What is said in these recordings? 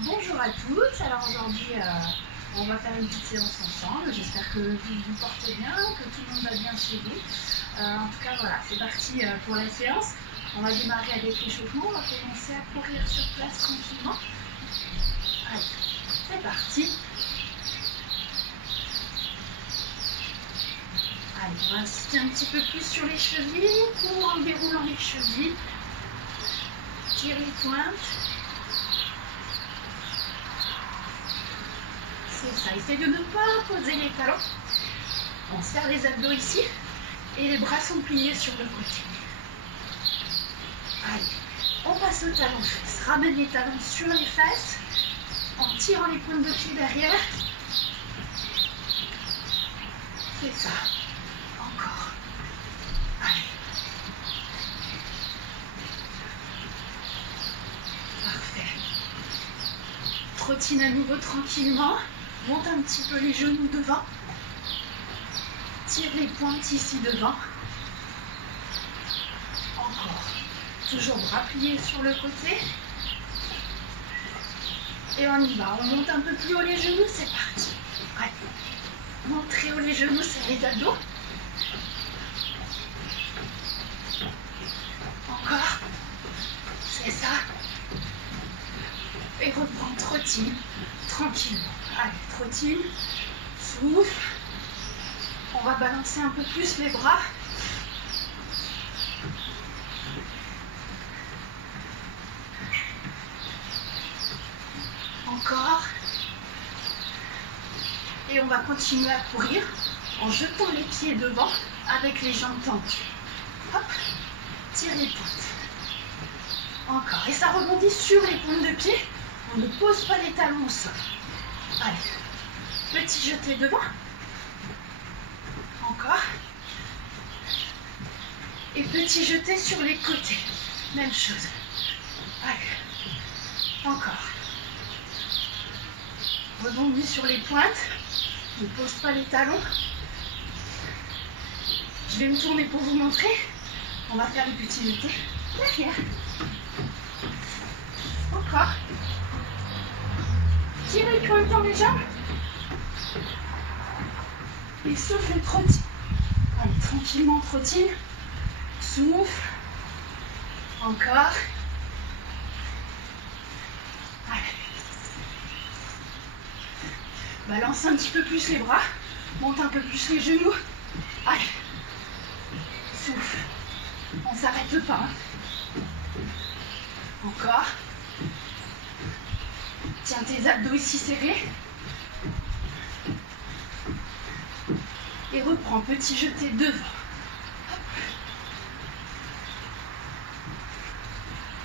Bonjour à tous, alors aujourd'hui on va faire une petite séance ensemble, j'espère que vous vous portez bien, que tout le monde va bien chez vous. En tout cas voilà, c'est parti pour la séance. On va démarrer avec l'échauffement, on va commencer à courir sur place tranquillement. Allez, c'est parti. Allez, on va insister un petit peu plus sur les chevilles, pour en déroulant les chevilles. Tire les pointes. C'est ça, essaye de ne pas poser les talons. On serre les abdos ici et les bras sont pliés sur le côté. Allez, on passe au talon fesses. Ramène les talons sur les fesses en tirant les pointes de pied derrière. C'est ça. Encore. Allez. Parfait. Trottine à nouveau tranquillement. Monte un petit peu les genoux devant. Tire les pointes ici devant. Encore. Toujours bras pliés sur le côté. Et on y va. On monte un peu plus haut les genoux. C'est parti. Allez. Monte très haut les genoux, c'est les abdos. Encore. C'est ça. Et reprends, trottine. Tranquillement. Allez, trottine. Souffle. On va balancer un peu plus les bras. Encore. Et on va continuer à courir en jetant les pieds devant avec les jambes tendues. Hop, tire les pointes. Encore. Et ça rebondit sur les pointes de pied. On ne pose pas les talons au sol. Allez, petit jeté devant. Encore. Et petit jeté sur les côtés. Même chose. Allez, encore. Rebondis sur les pointes. Ne pose pas les talons. Je vais me tourner pour vous montrer. On va faire le petit jeté derrière. Encore. Tire les pointes dans les jambes. Et souffle, trottine. Allez, tranquillement, trottine. Souffle. Encore. Allez. Balance un petit peu plus les bras. Monte un peu plus les genoux. Allez. Souffle. On ne s'arrête pas. Hein. Encore. Tiens tes abdos ici serrés. Et reprends, petit jeté devant. Hop.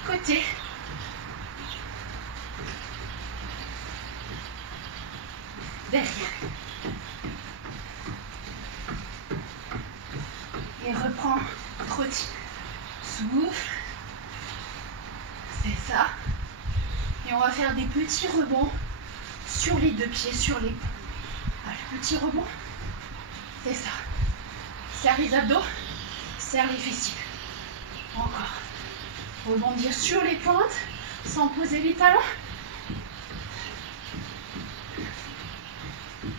Côté. Derrière. Et reprends, trottine. Souffle. C'est ça. Et on va faire des petits rebonds sur les deux pieds, sur les poings. Allez, petit rebond. C'est ça. Serre les abdos, serre les fessiers. Encore. Rebondir sur les pointes, sans poser les talons.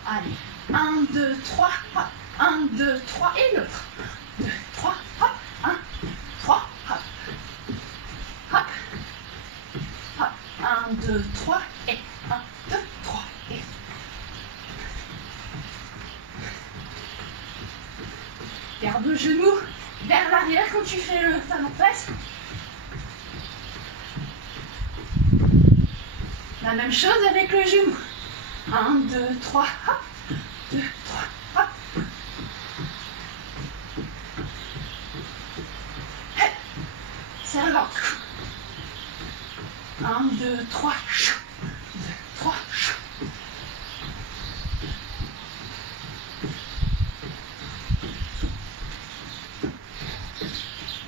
Allez. 1, 2, 3, hop. 1, 2, 3 et l'autre. 2, 3, hop. 1, 3, hop. Hop. Hop. 1, 2, 3 et 1, 2, 3 et. Garde le genou vers l'arrière quand tu fais le talon fesse. La même chose avec le genou. 1, 2, 3, hop. 2, 3, hop. Serre l'encre. 1, 2, 3, 2, 3,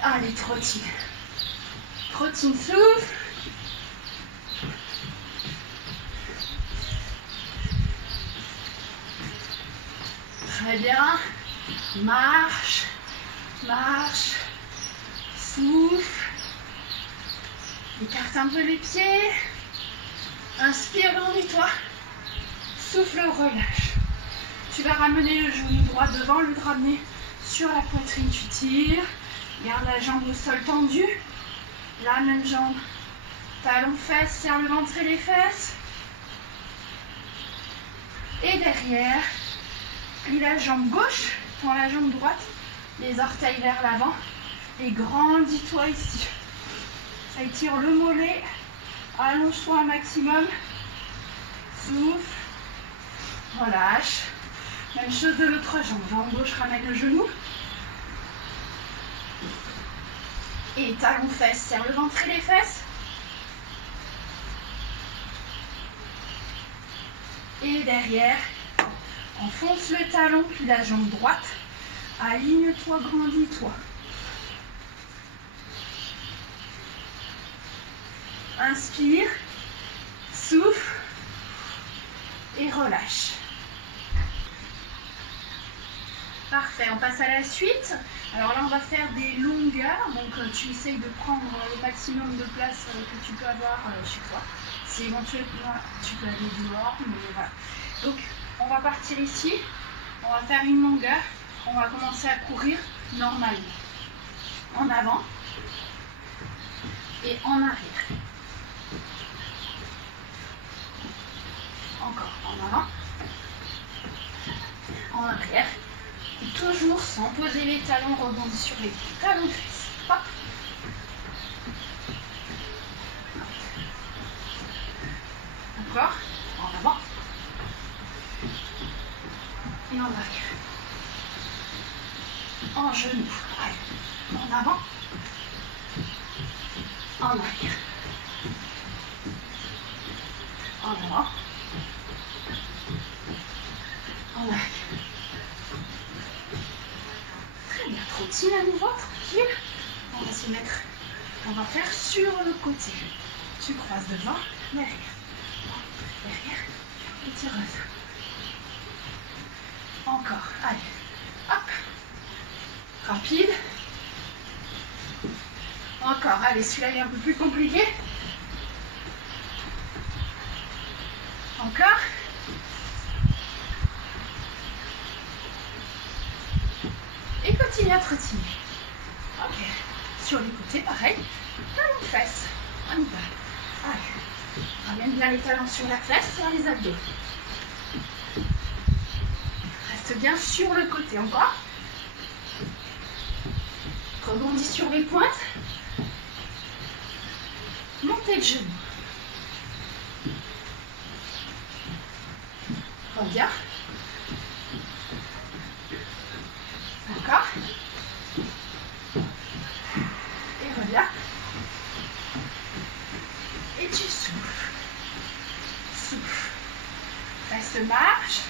allez, trottine. Trottine, souffle. Très bien. Marche. Marche. Souffle. Écarte un peu les pieds. Inspire, grandis-toi. Souffle, relâche. Tu vas ramener le genou droit devant, le ramener sur la poitrine. Tu tires. Garde la jambe au sol tendue. La même jambe. Talon, fesses, serre le ventre et les fesses. Et derrière, plie la jambe gauche, tends la jambe droite, les orteils vers l'avant et grandis-toi ici. Ça étire le mollet, allonge-toi un maximum, souffle, relâche. Même chose de l'autre jambe, jambe gauche, ramène le genou. Et talon, fesses, serre le ventre et les fesses. Et derrière, enfonce le talon, puis la jambe droite. Aligne-toi, grandis-toi. Inspire, souffle et relâche. Parfait, on passe à la suite. Alors là, on va faire des longueurs. Donc, tu essayes de prendre le maximum de place que tu peux avoir chez toi. Si éventuellement, tu peux aller dehors, mais voilà. Donc, on va partir ici. On va faire une longueur. On va commencer à courir normalement. En avant et en arrière. Encore en avant, en arrière. Et toujours sans poser les talons, rebondis sur les talons de fesses. Hop. Encore, en avant et en arrière. En genou, allez, en avant, en arrière. En avant, en arrière. Très bien, trottine à nouveau, tranquille. On va se mettre, on va faire sur le côté. Tu croises devant, derrière. Derrière, et tu reviens. Encore, allez, hop. Rapide. Encore, allez, celui-là est un peu plus compliqué. Encore. Et continue à trottiner. Ok. Sur les côtés, pareil. Talons de fesses. On y va. Allez. Ramène bien les talons sur la fesse, sur les abdos. Reste bien sur le côté. Encore. Rebondis sur les pointes. Montez le genou. Reviens. Encore. Et reviens. Et tu souffles. Souffle. Reste marche.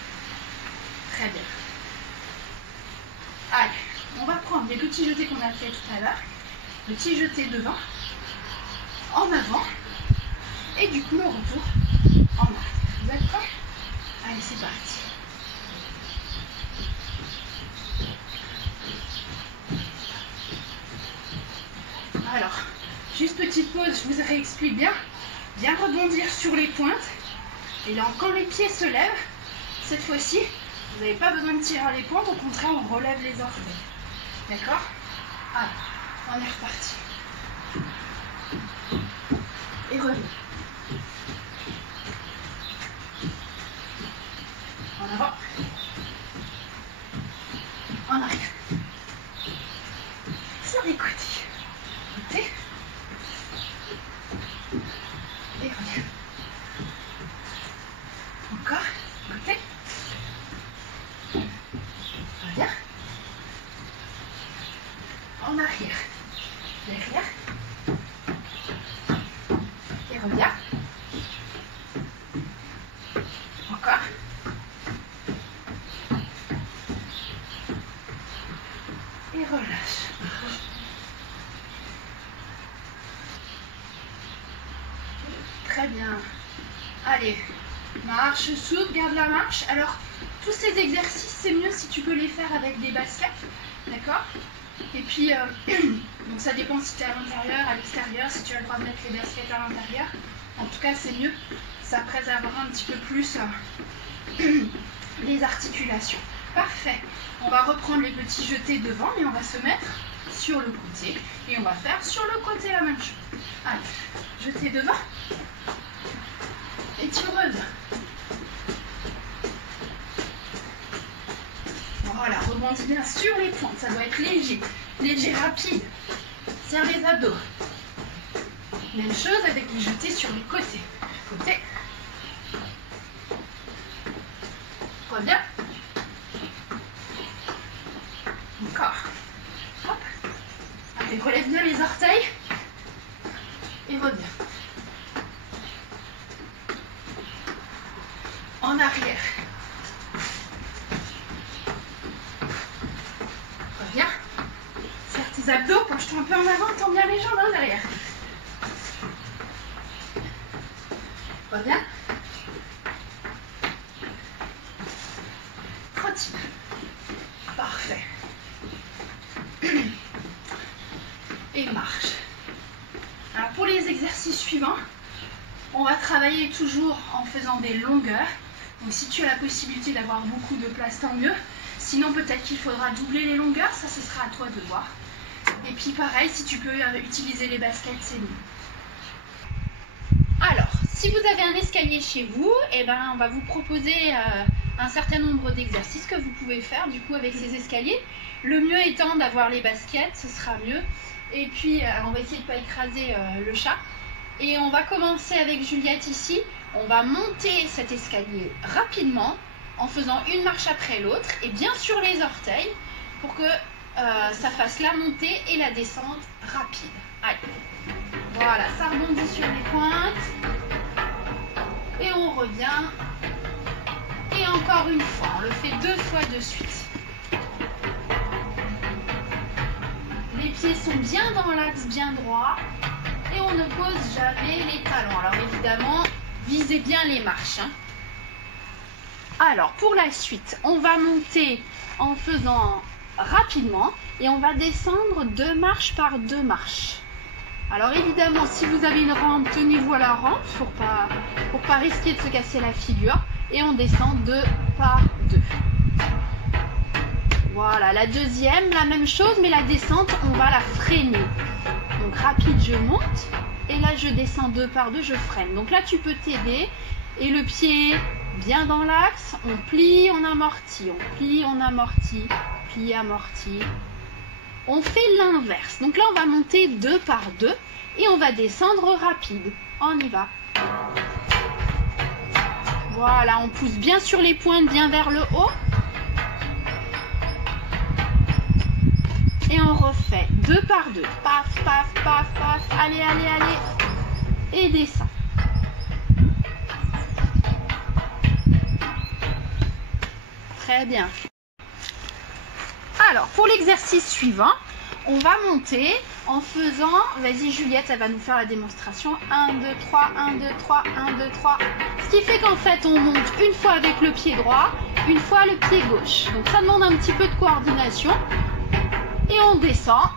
Très bien. Allez, on va prendre les petits jetés qu'on a fait tout à l'heure. Petit jeté devant, en avant, et du coup le retour en arrière. Vous êtes prêts? Allez, c'est parti. Alors, juste petite pause, je vous réexplique bien. Bien rebondir sur les pointes. Et là, quand les pieds se lèvent, cette fois-ci, vous n'avez pas besoin de tirer les pointes, au contraire, on relève les orteils. D'accord? Allez, on est reparti. Et reviens. En avant. En arrière. Sur les côtés. Côté. Et reviens. Encore. Côté. Reviens. En arrière. Derrière. Et reviens. Encore. Et relâche. Très bien. Allez, marche souple, garde la marche. Alors, tous ces exercices, c'est mieux si tu peux les faire avec des baskets. D'accord? Et puis, donc ça dépend si tu es à l'intérieur, à l'extérieur, si tu as le droit de mettre les baskets à l'intérieur. En tout cas, c'est mieux. ça préservera un petit peu plus les articulations. Parfait. On va reprendre les petits jetés devant, mais on va se mettre sur le côté. Et on va faire sur le côté la même chose. Allez, jeté devant. Et tu reviens. Voilà, rebondis bien sur les pointes. Ça doit être léger, léger, rapide. Serre les abdos. Même chose avec les jetés sur les côtés. Côté. Reviens. Encore. Hop. Allez, relève bien les orteils. Et reviens. En arrière. Reviens. Serre tes abdos, penche-toi un peu en avant, tends bien les jambes en derrière. Reviens. Continue. Parfait. Et marche. Alors pour les exercices suivants, on va travailler toujours en faisant des longueurs. Donc si tu as la possibilité d'avoir beaucoup de place, tant mieux. Sinon peut-être qu'il faudra doubler les longueurs, ça ce sera à toi de voir. Et puis pareil, si tu peux utiliser les baskets, c'est mieux. Alors, si vous avez un escalier chez vous, eh ben, on va vous proposer un certain nombre d'exercices que vous pouvez faire du coup avec ces escaliers. Le mieux étant d'avoir les baskets, ce sera mieux. Et puis on va essayer de ne pas écraser le chat. Et on va commencer avec Juliette ici. On va monter cet escalier rapidement en faisant une marche après l'autre et bien sur les orteils pour que ça fasse la montée et la descente rapide. Allez. Voilà, ça rebondit sur les pointes. Et on revient. Et encore une fois, on le fait 2 fois de suite. Les pieds sont bien dans l'axe, bien droit. Et on ne pose jamais les talons. Alors évidemment, visez bien les marches. Hein. Alors pour la suite, on va monter en faisant rapidement. Et on va descendre 2 marches par 2 marches. Alors évidemment, si vous avez une rampe, tenez-vous à la rampe pour pas risquer de se casser la figure. Et on descend 2 par 2. Voilà, la deuxième, la même chose, mais la descente, on va la freiner. Donc rapide, je monte. Et là, je descends 2 par 2, je freine. Donc là, tu peux t'aider. Et le pied bien dans l'axe. On plie, on amortit. On plie, on amortit. Plie, amorti. On fait l'inverse. Donc là, on va monter 2 par 2 et on va descendre rapide. On y va. Voilà, on pousse bien sur les pointes, bien vers le haut. Et on refait 2 par 2. Paf, paf, paf, paf. Allez, allez, allez. Et descend. Très bien. Alors, pour l'exercice suivant, on va monter en faisant, vas-y Juliette, elle va nous faire la démonstration, 1, 2, 3, 1, 2, 3, 1, 2, 3. Ce qui fait qu'en fait, on monte une fois avec le pied droit, une fois le pied gauche. Donc ça demande un petit peu de coordination. Et on descend.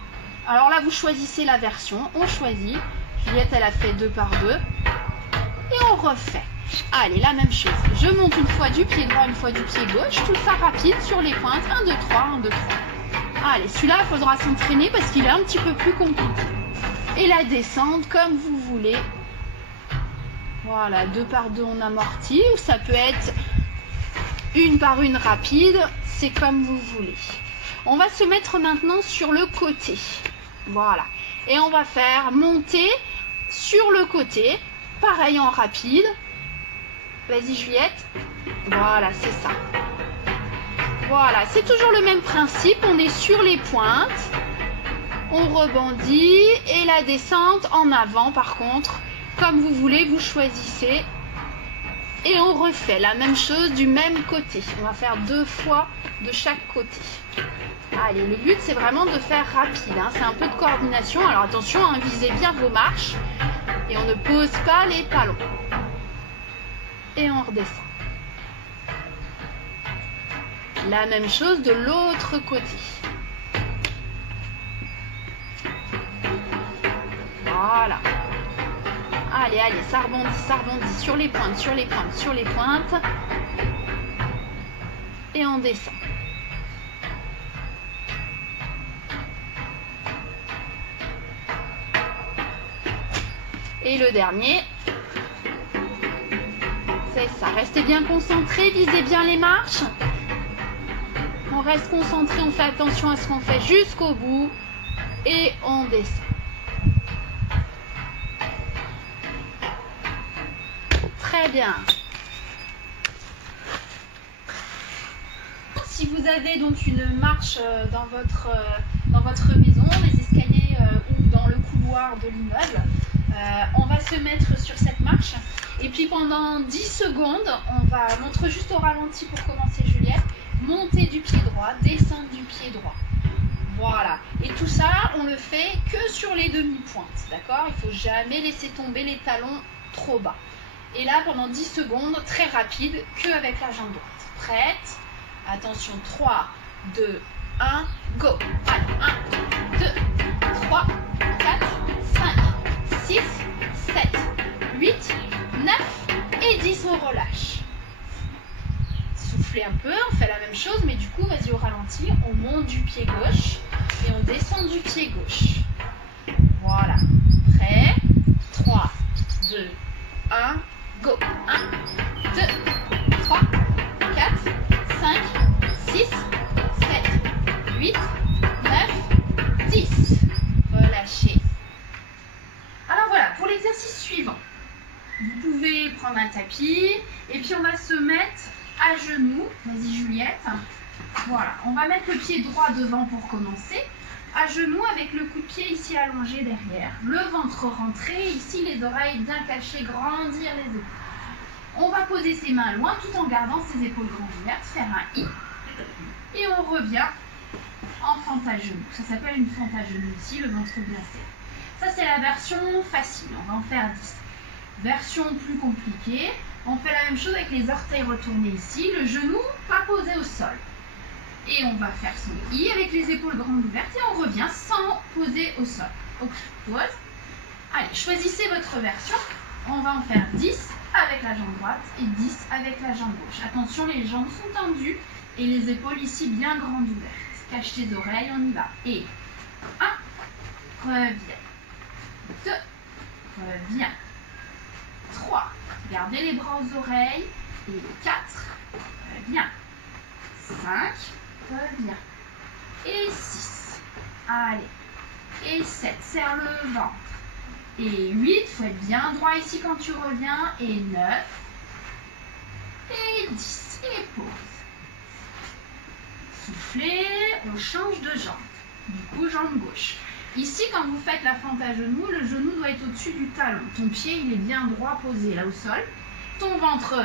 Alors là, vous choisissez la version, on choisit. Juliette, elle a fait 2 par 2. Et on refait. Allez, la même chose. Je monte une fois du pied droit, une fois du pied gauche. Tout ça rapide sur les pointes. 1, 2, 3, 1, 2, 3. Allez, celui-là, il faudra s'entraîner parce qu'il est un petit peu plus compliqué. Et la descente, comme vous voulez. Voilà, 2 par 2, on amortit. Ou ça peut être 1 par 1 rapide. C'est comme vous voulez. On va se mettre maintenant sur le côté. Voilà. Et on va faire monter sur le côté. Pareil en rapide. Vas-y Juliette. Voilà, c'est ça. Voilà, c'est toujours le même principe. On est sur les pointes. On rebondit. Et la descente en avant, par contre, comme vous voulez, vous choisissez. Et on refait la même chose du même côté. On va faire 2 fois de chaque côté. Allez, le but, c'est vraiment de faire rapide. Hein. C'est un peu de coordination. Alors attention, hein, visez bien vos marches. Et on ne pose pas les talons. Et on redescend. La même chose de l'autre côté. Voilà. Allez, allez, ça rebondit sur les pointes, sur les pointes, sur les pointes. Et on descend. Et le dernier. C'est ça. Restez bien concentrés, visez bien les marches. On reste concentré, on fait attention à ce qu'on fait jusqu'au bout. Et on descend. Très bien. Si vous avez donc une marche dans votre maison, les escaliers ou dans le couloir de l'immeuble, on va se mettre sur cette marche et puis pendant 10 secondes, on va montrer juste au ralenti pour commencer Juliette, monter du pied droit, descendre du pied droit. Voilà. Et tout ça, on le fait que sur les demi-pointes, d'accord? Il ne faut jamais laisser tomber les talons trop bas. Et là, pendant 10 secondes, très rapide, que avec la jambe droite. Prête? Attention, 3, 2, 1, go. Allez, 1, 2, 3, 4, 5, 6, 7, 8, 9 et 10, on relâche. Soufflez un peu, on fait la même chose, mais du coup, vas-y au ralenti, on monte du pied gauche et on descend du pied gauche. Voilà. Prêt? 3, 2, 1, go. 1, 2, 3, 4, 5, 6, 7, 8, 9, 10. Relâchez. Alors voilà, pour l'exercice suivant, vous pouvez prendre un tapis et puis on va se mettre à genoux. Vas-y Juliette. Voilà, on va mettre le pied droit devant pour commencer. À genoux avec le coup de pied ici allongé derrière. Le ventre rentré, ici les oreilles bien cachées, grandir les épaules. On va poser ses mains loin tout en gardant ses épaules grandes ouvertes, faire un I. Et on revient en fente à genoux. Ça s'appelle une fente à genoux ici, le ventre bien serré. Ça c'est la version facile, on va en faire 10. Version plus compliquée, on fait la même chose avec les orteils retournés ici, le genou pas posé au sol. Et on va faire son I avec les épaules grandes ouvertes et on revient sans poser au sol. Ok, pause. Allez, choisissez votre version. On va en faire 10 avec la jambe droite et 10 avec la jambe gauche. Attention, les jambes sont tendues et les épaules ici bien grandes ouvertes. Cache tes oreilles, on y va. Et 1, reviens. 2, reviens. 3, gardez les bras aux oreilles. Et 4, reviens. 5, reviens. Et 6, allez. Et 7, serre le ventre. Et 8, il faut être bien droit ici quand tu reviens. Et 9, et 10, et pause. Soufflez, on change de jambe. Du coup, jambe gauche. Ici, quand vous faites la fente à genoux, le genou doit être au-dessus du talon. Ton pied, il est bien droit posé là au sol. Ton ventre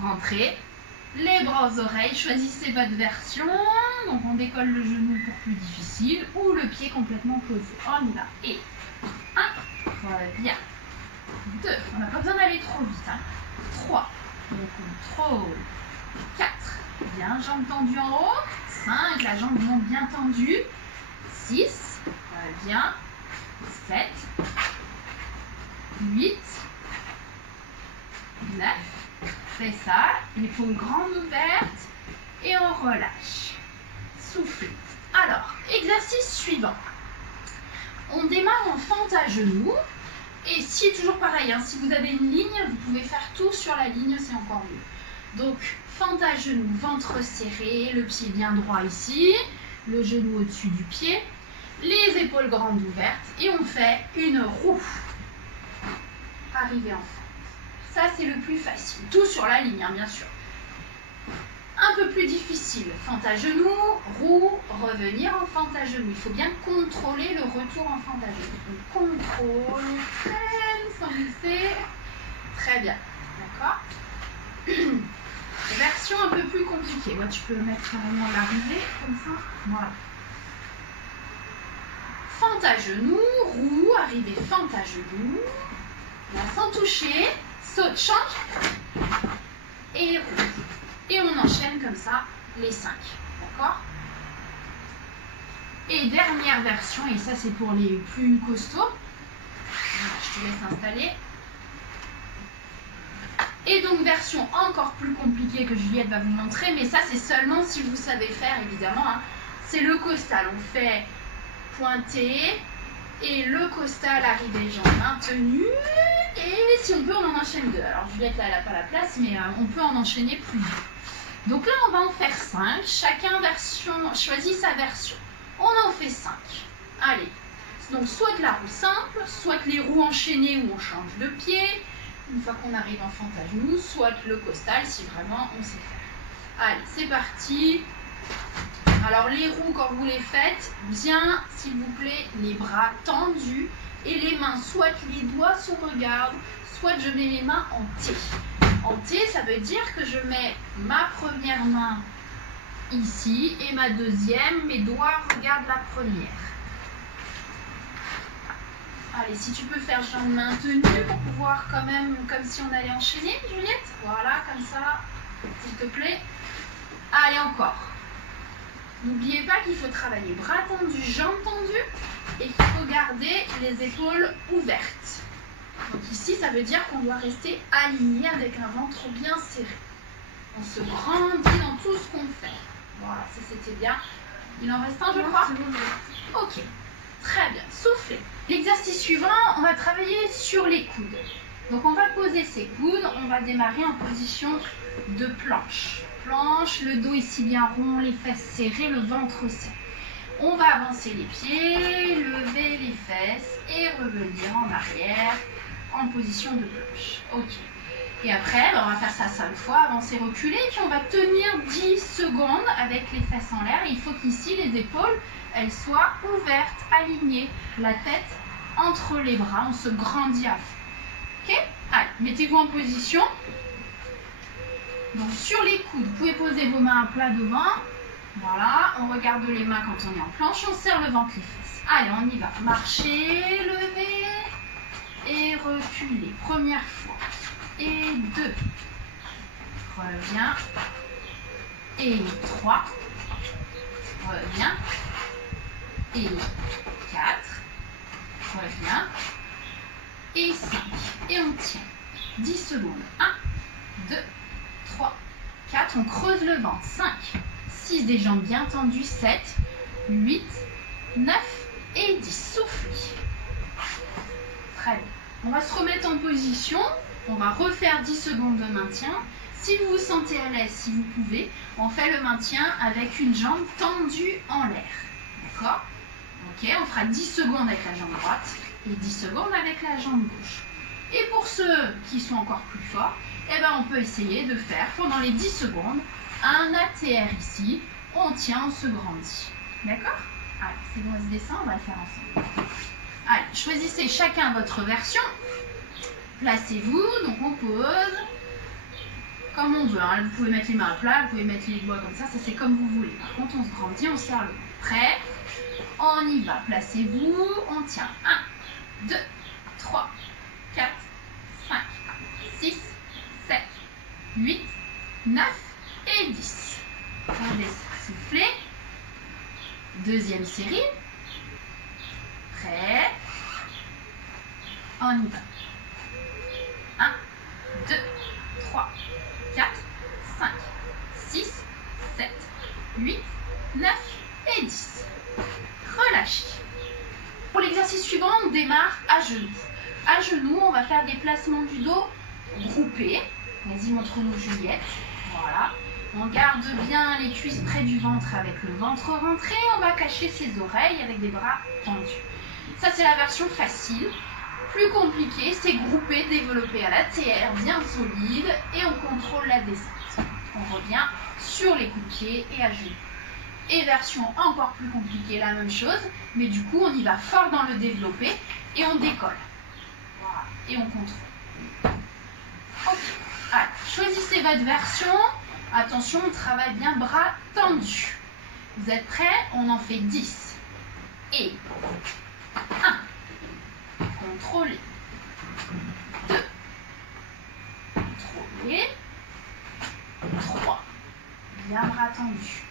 rentré. Les bras aux oreilles. Choisissez votre version. Donc, on décolle le genou pour plus difficile. Ou le pied complètement posé. On y va. Et 1, reviens. 2, on n'a pas besoin d'aller trop vite. Hein. 3, on contrôle. 4, bien, jambes tendues en haut. 5, la jambe monte bien tendue. 6, reviens. 7, 8, 9, fais ça, l'épaule grande ouverte et on relâche. Soufflez. Alors, exercice suivant. On démarre en fente à genoux. Et si toujours pareil, hein, si vous avez une ligne, vous pouvez faire tout sur la ligne, c'est encore mieux. Donc, fente à genoux, ventre serré, le pied bien droit ici, le genou au-dessus du pied, les épaules grandes ouvertes et on fait une roue. Arriver en fente. Ça, c'est le plus facile. Tout sur la ligne, hein, bien sûr. Un peu plus difficile. Fente à genoux, roue, revenir en fente à genoux. Il faut bien contrôler le retour en fente à genoux. Donc, contrôle, freine, sans glisser. Très bien. D'accord? Version un peu plus compliquée. Ouais, tu peux mettre carrément l'arrivée, comme ça. Voilà. Fente à genoux, roue, arrivée, fente à genoux. Là, sans toucher. Saute, change. Et roue. Et on enchaîne comme ça les 5. D'accord? Et dernière version, et ça c'est pour les plus costauds. Voilà, je te laisse installer. Et donc version encore plus compliquée que Juliette va vous montrer, mais ça c'est seulement si vous savez faire évidemment, hein. C'est le costal. On fait pointé et le costal arrivé jambes maintenues. Et si on peut, on en enchaîne 2. Alors Juliette là elle n'a pas la place, mais on peut en enchaîner plusieurs. Donc là on va en faire 5. Chacun choisit sa version. On en fait 5. Allez. Donc soit de la roue simple, soit les roues enchaînées où on change de pied, une fois qu'on arrive en fente à genoux, soit le costal si vraiment on sait faire. Allez, c'est parti. Alors les roues, quand vous les faites, bien, s'il vous plaît, les bras tendus et les mains, soit les doigts se regardent, soit je mets les mains en T. En T, ça veut dire que je mets ma première main ici et ma deuxième, mes doigts regardent la première. Allez, si tu peux faire jambes maintenues pour pouvoir quand même, comme si on allait enchaîner, Juliette. Voilà, comme ça, s'il te plaît. Allez, encore. N'oubliez pas qu'il faut travailler bras tendus, jambes tendues et qu'il faut garder les épaules ouvertes. Donc ici, ça veut dire qu'on doit rester aligné avec un ventre bien serré. On se grandit dans tout ce qu'on fait. Voilà, ça c'était bien. Il en reste un, je crois. Ok. Très bien, soufflez. L'exercice suivant, on va travailler sur les coudes. Donc on va poser ses coudes, on va démarrer en position de planche. Planche, le dos ici bien rond, les fesses serrées, le ventre serré. On va avancer les pieds, lever les fesses et revenir en arrière en position de planche. Ok. Et après, on va faire ça 5 fois, avancer, reculer, et puis on va tenir 10 secondes avec les fesses en l'air. Il faut qu'ici, les épaules, elles soient ouvertes, alignées, la tête entre les bras, on se grandit à fond. Ok? Allez, mettez-vous en position. Donc sur les coudes, vous pouvez poser vos mains à plat devant. Voilà, on regarde les mains quand on est en planche, on serre le ventre, les fesses. Allez, on y va. Marcher, lever et reculer. Première fois. Et 2. Reviens. Et 3. Reviens. Et 4. Reviens. Et 5. Et on tient. 10 secondes. 1, 2, 3, 4. On creuse le ventre. 5, 6. Des jambes bien tendues. 7, 8, 9 et 10. Soufflez. Très bien. On va se remettre en position. On va refaire 10 secondes de maintien. Si vous vous sentez à l'aise, si vous pouvez, on fait le maintien avec une jambe tendue en l'air. D'accord? Ok, on fera 10 secondes avec la jambe droite et 10 secondes avec la jambe gauche. Et pour ceux qui sont encore plus forts, eh ben on peut essayer de faire pendant les 10 secondes un ATR ici. On tient, on se grandit. D'accord? Allez, c'est bon, on se descend, on va le faire ensemble. Allez, choisissez chacun votre version. Placez-vous, donc on pose comme on veut. Hein. Vous pouvez mettre les mains à plat, vous pouvez mettre les doigts comme ça c'est comme vous voulez. Par contre, on se grandit, on serre le ventre. Prêt? On y va. Placez-vous, on tient. 1, 2, 3, 4, 5, 6, 7, 8, 9 et 10. On laisse souffler. Deuxième série. Prêt? On y va. 1, 2, 3, 4, 5, 6, 7, 8, 9 et 10. Relâchez. Pour l'exercice suivant, on démarre à genoux. À genoux, on va faire des placements du dos groupés. Vas-y, montre-nous Juliette. Voilà. On garde bien les cuisses près du ventre avec le ventre rentré. On va cacher ses oreilles avec des bras tendus. Ça, c'est la version facile. Plus compliqué, c'est grouper, développer à la TR, bien solide, et on contrôle la descente. On revient sur les coups de pied et à genoux. Et version encore plus compliquée, la même chose, mais du coup on y va fort dans le développé et on décolle. Voilà, et on contrôle. Ok, allez, choisissez votre version. Attention, on travaille bien bras tendus. Vous êtes prêts? On en fait 10. Et 1. Contrôlez. 2. Contrôlez. 3. Bien bras tendus.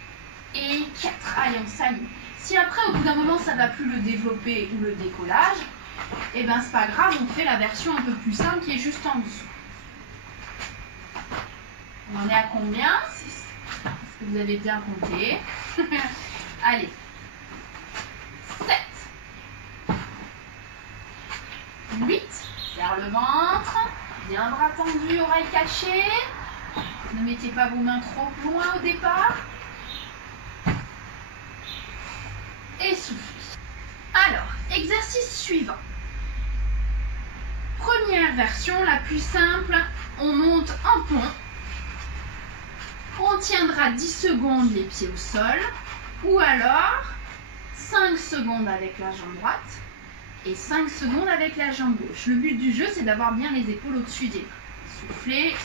Et 4. Allez, on s'aligne. Si après, au bout d'un moment, ça ne va plus le développer ou le décollage, eh ben c'est pas grave, on fait la version un peu plus simple qui est juste en dessous. On en est à combien? Est-ce que vous avez bien compté? Allez. 7. 8. Serre le ventre. Bien bras tendus, oreilles cachées. Ne mettez pas vos mains trop loin au départ. Et soufflez. Alors, exercice suivant. Première version, la plus simple. On monte un pont. On tiendra 10 secondes les pieds au sol. Ou alors 5 secondes avec la jambe droite et 5 secondes avec la jambe gauche. Le but du jeu, c'est d'avoir bien les épaules au-dessus des mains. Soufflez.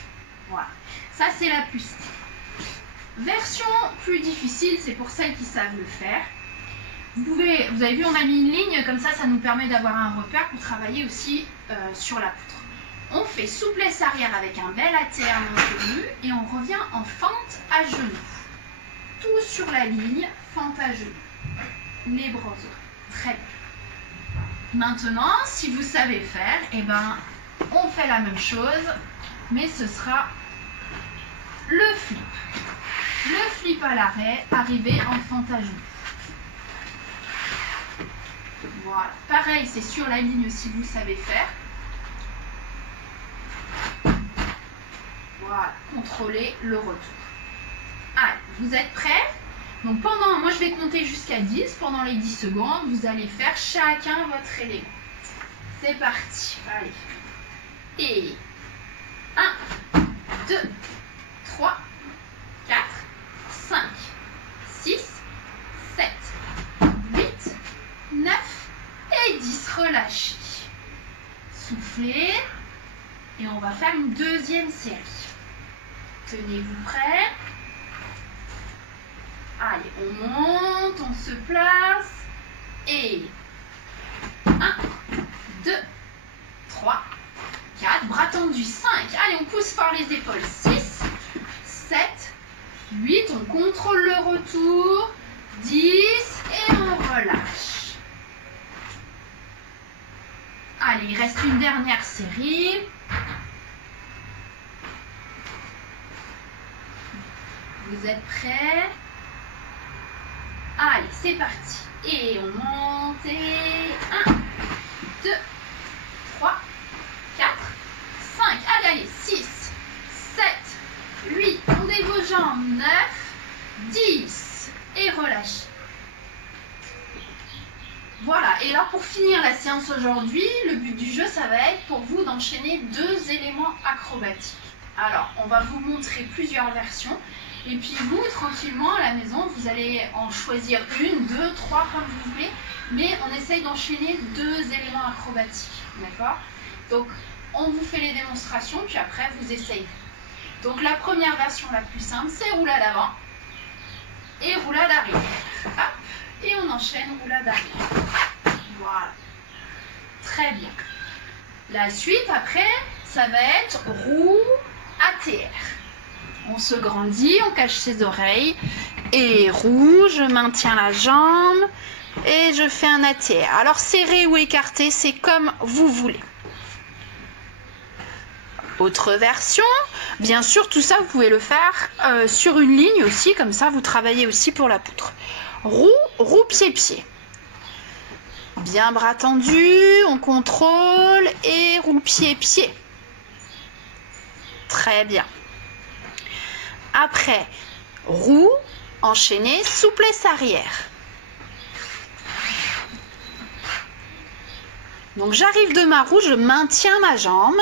Voilà. Ça, c'est la plus simple. Version plus difficile, c'est pour celles qui savent le faire. Vous avez vu, on a mis une ligne, comme ça nous permet d'avoir un repère pour travailler aussi sur la poutre. On fait souplesse arrière avec un bel ATR maintenu et on revient en fente à genoux. Tout sur la ligne, fente à genoux. Les bras ouverts. Très bien. Maintenant, si vous savez faire, eh ben, on fait la même chose, mais ce sera le flip. Le flip à l'arrêt, arrivé en fente à genoux. Voilà. Pareil, c'est sur la ligne si vous savez faire. Voilà. Contrôlez le retour. Allez, vous êtes prêts? Donc moi je vais compter jusqu'à 10. Pendant les 10 secondes, vous allez faire chacun votre élément. C'est parti. Allez. Et 1, 2, 3, 4, 5, 6, 7, 8, 9 et 10. Relâchez. Soufflez. Et on va faire une deuxième série. Tenez-vous prêts. Allez, on monte, on se place. Et 1, 2, 3, 4. Bras tendus. 5. Allez, on pousse par les épaules. 6, 7, 8. On contrôle le retour. 10. Et on relâche. Allez, il reste une dernière série. Vous êtes prêts? Allez, c'est parti. Et on monte. Et 1, 2, 3, 4, 5. Allez, 6, 7, 8. Tendez vos jambes. 9, 10. Et relâchez. Voilà. Et là, pour finir la séance aujourd'hui, le but du jeu, ça va être pour vous d'enchaîner 2 éléments acrobatiques. Alors, on va vous montrer plusieurs versions. Et puis vous, tranquillement, à la maison, vous allez en choisir 1, 2, 3, comme vous voulez. Mais on essaye d'enchaîner 2 éléments acrobatiques. D'accord? Donc, on vous fait les démonstrations, puis après, vous essayez. Donc, la première version la plus simple, c'est roulade avant et roulade arrière. Hop, et on enchaîne roulade arrière. Voilà. Très bien. La suite, après, ça va être roue ATR. On se grandit, on cache ses oreilles. Et roue, je maintiens la jambe et je fais un ATR. Alors serré ou écarté, c'est comme vous voulez. Autre version, bien sûr, tout ça, vous pouvez le faire sur une ligne aussi, comme ça, vous travaillez aussi pour la poutre. Roue, roue, pied-pied. Bien bras tendus, on contrôle et roue, pied-pied. Très bien. Après, roue, enchaîné, souplesse arrière. Donc j'arrive de ma roue, je maintiens ma jambe,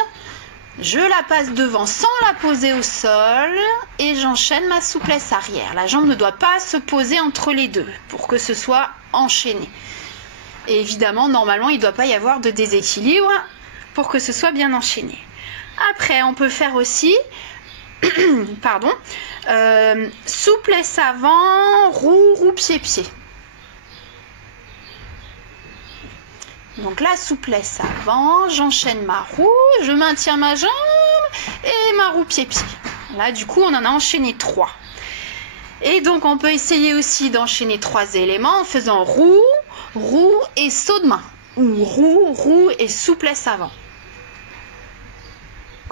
je la passe devant sans la poser au sol et j'enchaîne ma souplesse arrière. La jambe ne doit pas se poser entre les deux pour que ce soit enchaîné. Et évidemment, normalement, il ne doit pas y avoir de déséquilibre pour que ce soit bien enchaîné. Après, on peut faire aussi pardon, souplesse avant, roue, roue, pied-pied. Donc la souplesse avant, j'enchaîne ma roue, je maintiens ma jambe et ma roue, pied-pied. Là, du coup, on en a enchaîné 3. Et donc, on peut essayer aussi d'enchaîner 3 éléments en faisant roue, roue et saut de main. Ou roue, roue et souplesse avant.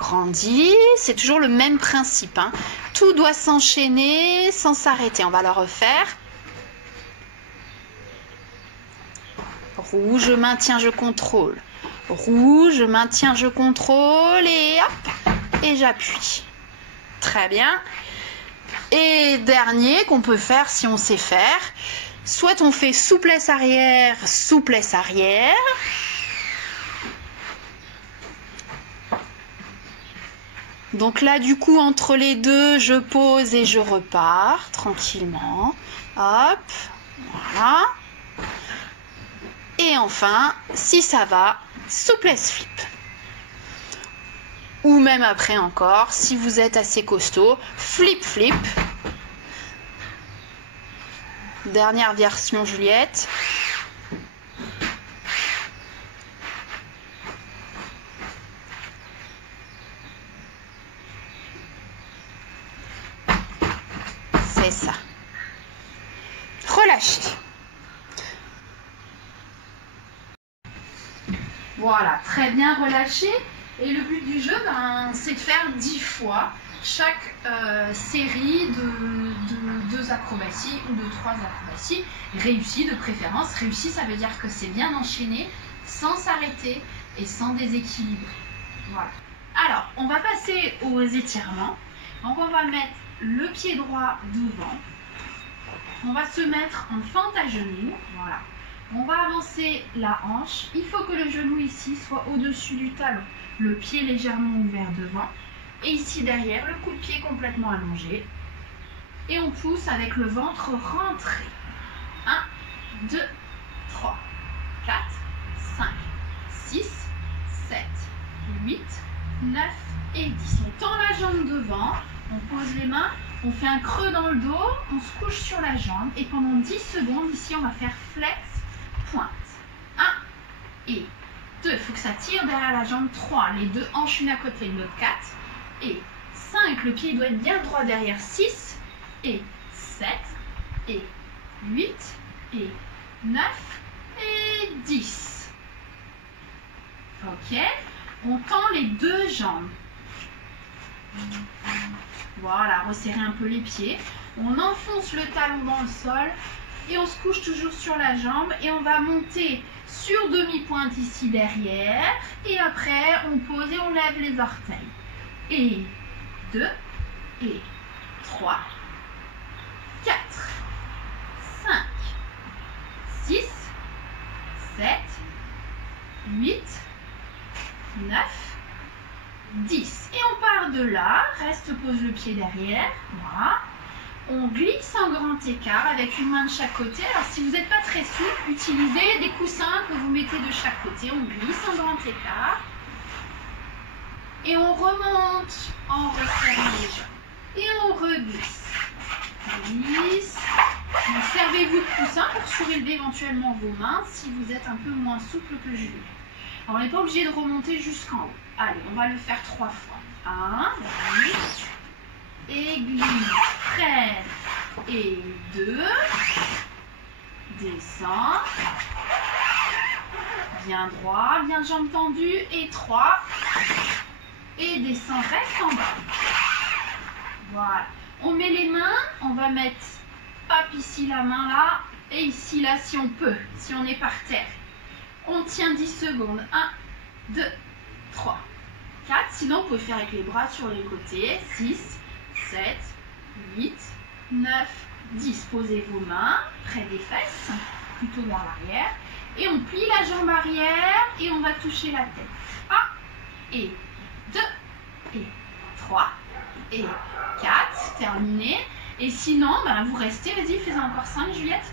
grandis. C'est toujours le même principe, hein. Tout doit s'enchaîner sans s'arrêter. On va le refaire. Rouge, je maintiens, je contrôle. Rouge, je maintiens, je contrôle et hop, et j'appuie. Très bien. Et dernier qu'on peut faire si on sait faire, soit on fait souplesse arrière, souplesse arrière. Donc là, du coup, entre les deux, je pose et je repars tranquillement. Hop, voilà. Et enfin, si ça va, souplesse flip. Ou même après encore, si vous êtes assez costaud, flip flip. Dernière version Juliette. C'est ça. Relâchez. Voilà, très bien relâché. Et le but du jeu, c'est de faire 10 fois chaque série de 2 acrobaties ou de 3 acrobaties réussies de préférence. Réussi, ça veut dire que c'est bien enchaîné, sans s'arrêter et sans déséquilibre. Voilà. Alors, on va passer aux étirements. Donc, on va mettre le pied droit devant. On va se mettre en fente à genoux. Voilà. On va avancer la hanche. Il faut que le genou ici soit au-dessus du talon. Le pied légèrement ouvert devant. Et ici derrière, le coup de pied complètement allongé. Et on pousse avec le ventre rentré. 1, 2, 3, 4, 5, 6, 7, 8, 9 et 10. On tend la jambe devant. On pose les mains. On fait un creux dans le dos. On se couche sur la jambe. Et pendant 10 secondes, ici, on va faire flex. Pointe. 1 et 2. Il faut que ça tire derrière la jambe. 3. Les deux hanches une à côté de l'autre. 4 et 5. Le pied doit être bien droit derrière. 6 et 7 et 8 et 9 et 10. Ok. On tend les deux jambes. Voilà. Resserrer un peu les pieds. On enfonce le talon dans le sol. Et on se couche toujours sur la jambe et on va monter sur demi-pointe ici derrière. Et après, on pose et on lève les orteils. Et 2, et 3, 4, 5, 6, 7, 8, 9, 10. Et on part de là. Reste, pose le pied derrière. Voilà. On glisse en grand écart avec une main de chaque côté. Alors si vous n'êtes pas très souple, utilisez des coussins que vous mettez de chaque côté. On glisse en grand écart. Et on remonte en resserrant les jambes. Et on reglisse. Glisse. Servez-vous de coussin pour surélever éventuellement vos mains si vous êtes un peu moins souple que Julie. Alors on n'est pas obligé de remonter jusqu'en haut. Allez, on va le faire 3 fois. 1, glisse. Et glisse, freine, et 2, descend, bien droit, bien jambe tendue, et 3, et descend, reste en bas. Voilà, on met les mains, on va mettre, hop, ici la main là, et ici là si on peut, si on est par terre. On tient 10 secondes, 1, 2, 3, 4, sinon vous pouvez faire avec les bras sur les côtés, 6, 7, 8, 9, 10. Posez vos mains près des fesses, plutôt vers l'arrière. Et on plie la jambe arrière et on va toucher la tête. 1 et 2 et 3 et 4. Terminé. Et sinon, vous restez, vas-y, faites encore 5, Juliette,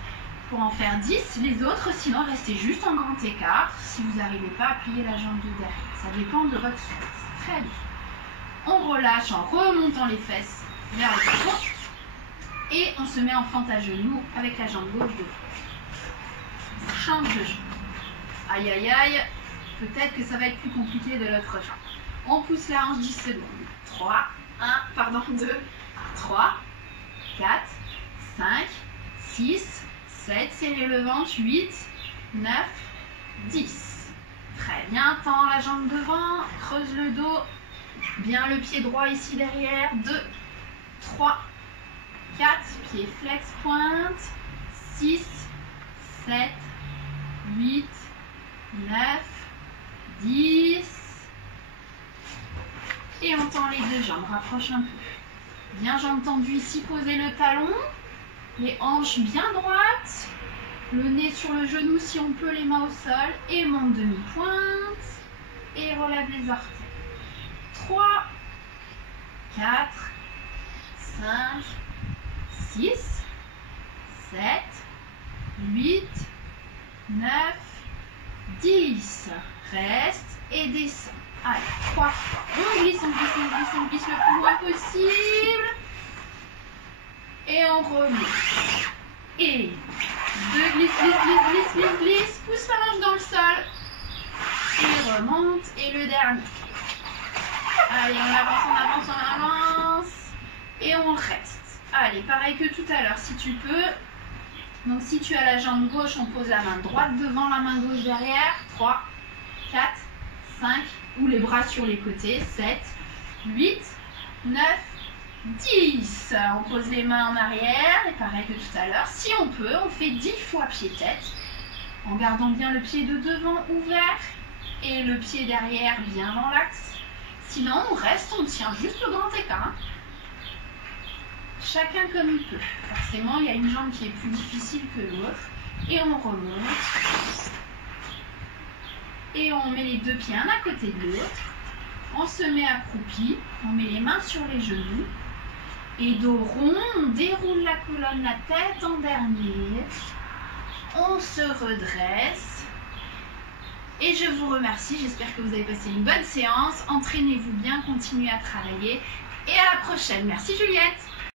pour en faire 10. Les autres, sinon, restez juste en grand écart si vous n'arrivez pas à plier la jambe de derrière. Ça dépend de votre souplesse. Très bien. On relâche en remontant les fesses vers le plafond et on se met en fente à genoux avec la jambe gauche devant. Change de jambe. Aïe aïe aïe, peut-être que ça va être plus compliqué de l'autre jambe. On pousse la hanche 10 secondes. 2, 3, 4, 5, 6, 7, serrez le ventre, 8, 9, 10. Très bien, tends la jambe devant, creuse le dos. Bien le pied droit ici derrière. 2, 3, 4. Pied flex pointe. 6, 7, 8, 9, 10. Et on tend les deux jambes. Rapproche un peu. Bien jambes tendues ici. Posez le talon. Les hanches bien droites. Le nez sur le genou si on peut, les mains au sol. Et monte demi-pointe. Et relève les orteils. 3, 4, 5, 6, 7, 8, 9, 10. Reste et descend. Allez, 3 fois. On glisse, on glisse, on glisse, on glisse le plus loin possible. Et on remonte. Et 2, glisse, glisse, glisse, glisse, glisse, glisse. Pousse la hanche dans le sol. Et remonte. Et le dernier. Allez, on avance, on avance, on avance. Et on reste. Allez, pareil que tout à l'heure, si tu peux. Donc, si tu as la jambe gauche, on pose la main droite devant, la main gauche derrière. 3, 4, 5. Ou les bras sur les côtés. 7, 8, 9, 10. On pose les mains en arrière. Et pareil que tout à l'heure. Si on peut, on fait 10 fois pied-tête. En gardant bien le pied de devant ouvert. Et le pied derrière bien dans l'axe. Sinon, on reste, on tient juste le grand écart. Chacun comme il peut. Forcément, il y a une jambe qui est plus difficile que l'autre. Et on remonte. Et on met les deux pieds un à côté de l'autre. On se met accroupi. On met les mains sur les genoux. Et dos rond, on déroule la colonne, la tête en dernier. On se redresse. Et je vous remercie. J'espère que vous avez passé une bonne séance. Entraînez-vous bien, continuez à travailler. Et à la prochaine. Merci Juliette.